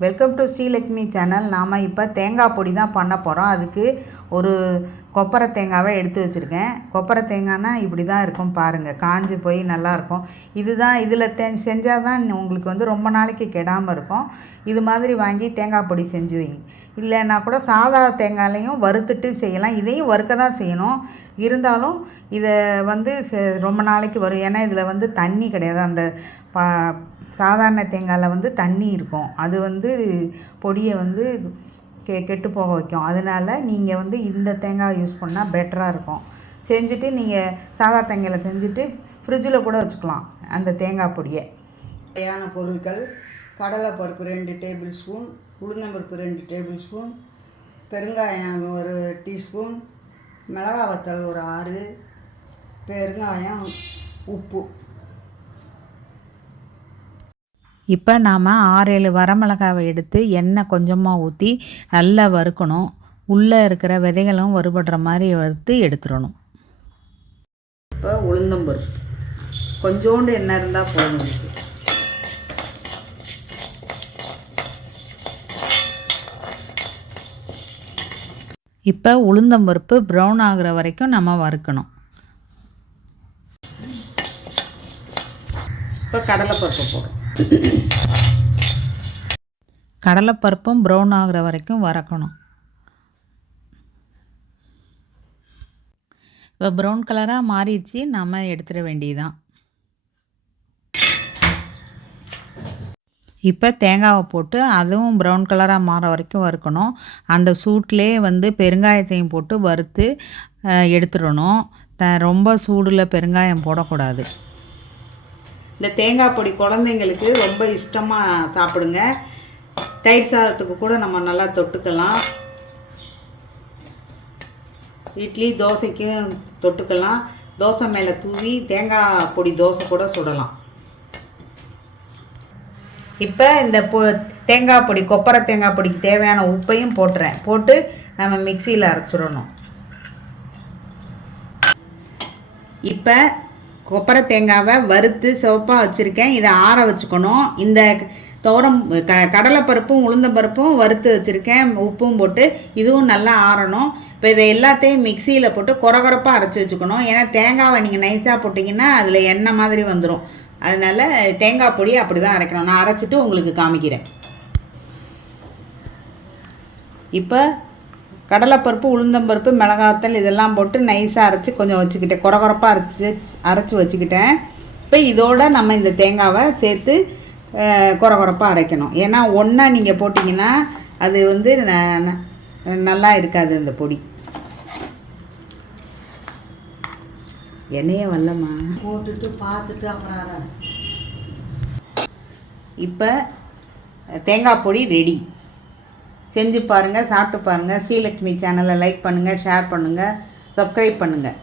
Welcome to Srilakshmi channel நாம் இப்போ தேங்காய் பொடி தான் பண்ண போகிறோம் அதுக்கு ஒரு கொப்பரை தேங்காவை எடுத்து வச்சுருக்கேன். கொப்பரை தேங்காய்னா இப்படி தான் இருக்கும் பாருங்கள் காஞ்சி போய் நல்லாயிருக்கும் இதுதான் இதில் தே செஞ்சால் தான் உங்களுக்கு வந்து ரொம்ப நாளைக்கு கெடாமல் இருக்கும். இது மாதிரி வாங்கி தேங்காய் பொடி செஞ்சு வைங்க. இல்லைன்னா கூட சாதா தேங்காயிலையும் வறுத்துட்டு செய்யலாம். இதையும் வறுக்க தான் செய்யணும். இருந்தாலும் இதை வந்து செ- ரொம்ப நாளைக்கு வரும். ஏன்னா இதில் வந்து தண்ணி கிடையாது. அந்த ப சாதாரண தேங்காயில் வந்து தண்ணி இருக்கும். அது வந்து பொடியை வந்து கெ கெட்டு போக வைக்கும். அதனால் நீங்கள் வந்து இந்த தேங்காய் யூஸ் பண்ணால் பெட்டராக இருக்கும். செஞ்சுட்டு நீங்கள் சாதா தேங்காயில் செஞ்சுட்டு ஃப்ரிட்ஜில் கூட வச்சுக்கலாம் அந்த தேங்காய் பொடியை. தேவையான பொருட்கள் கடலைப்பருப்பு ரெண்டு டேபிள் ஸ்பூன் உளுந்தம்பருப்பு ரெண்டு டேபிள் ஸ்பூன் பெருங்காயம் ஒரு டீஸ்பூன் மிளகா வத்தல் ஒரு ஆறு பெருங்காயம் உப்பு. இப்போ நாம் ஆறேழு வரமிளகாவை எடுத்து எண்ணெய் கொஞ்சமாக ஊற்றி நல்லா வறுக்கணும். உள்ளே இருக்கிற விதைகளும் வறுபடுற மாதிரி வறுத்து எடுத்துடணும். இப்போ உளுந்தம்பருப்பு கொஞ்சோண்டு எண்ணெய் இருந்தால் போதும். இப்போ உளுந்தம்பருப்பு ப்ரௌன் ஆகுற வரைக்கும் நம்ம வறுக்கணும். இப்போ கடலைப்பருப்பு போடுறோம். கடலைப்பருப்பும் ப்ரௌன் ஆகிற வரைக்கும் வறக்கணும். இப்போ ப்ரௌன் கலராக மாறிடுச்சு நம்ம எடுத்துட வேண்டியதுதான். இப்போ தேங்காவை போட்டு அதுவும் ப்ரௌன் கலராக மாற வரைக்கும் வறுக்கணும். அந்த சூட்லேயே வந்து பெருங்காயத்தையும் போட்டு வறுத்து எடுத்துடணும். த ரொம்ப சூடில் பெருங்காயம் போடக்கூடாது. இந்த தேங்காய் பொடி குழந்தைங்களுக்கு ரொம்ப இஷ்டமாக சாப்பிடுங்க. தயிர் சாதத்துக்கு கூட நம்ம நல்லா தொட்டுக்கலாம். இட்லி தோசைக்கும் தொட்டுக்கலாம். தோசை மேலே தூவி தேங்காய் பொடி தோசை கூட சுடலாம். இப்போ இந்த பொ தேங்காய் பொடி கொப்பரை தேங்காய் பொடிக்கு தேவையான உப்பையும் போட்டுறேன். போட்டு நம்ம மிக்சியில் அரைச்சிடணும். இப்போ கொப்பரை தேங்காவை வறுத்து சிவப்பாக வச்சுருக்கேன். இதை ஆற வச்சுக்கணும். இந்த தோரம் க கடலைப்பருப்பும் உளுந்தம்பருப்பும் வறுத்து வச்சுருக்கேன். உப்பும் போட்டு இதுவும் நல்லா ஆறணும். இப்போ இதை எல்லாத்தையும் மிக்சியில் போட்டு குறகுறப்பாக அரைச்சி வச்சுக்கணும். ஏன்னா தேங்காவை நீங்கள் நைஸாக போட்டிங்கன்னா அதில் எண்ணெய் மாதிரி வந்துடும் அதனால தேங்காய் பொடி அப்படி தான் அரைக்கணும். நான் அரைச்சிட்டு உங்களுக்கு காமிக்கிறேன். இப்போ கடலைப்பருப்பு உளுந்தம்பருப்பு மிளகாத்தல் இதெல்லாம் போட்டு நைஸாக அரைச்சி கொஞ்சம் வச்சுக்கிட்டேன். குறகுறப்பாக அரைச்சி அரைச்சி வச்சுக்கிட்டேன். இப்போ இதோட நம்ம இந்த தேங்காவை சேர்த்து குறகுறப்பாக அரைக்கணும். ஏன்னா ஒன்றா நீங்கள் போட்டிங்கன்னா அது வந்து நல்லா இருக்காது இந்த பொடி. எண்ணெயே வரலம்மா போட்டுட்டு பார்த்துட்டு அப்புறம். இப்போ தேங்காய் பொடி ரெடி செஞ்சு பாருங்கள் சாப்பிட்டு பாருங்கள் ஸ்ரீலக்ஷ்மி சேனலை லைக் பண்ணுங்கள் ஷேர் பண்ணுங்கள் சப்ஸ்கிரைப் பண்ணுங்கள்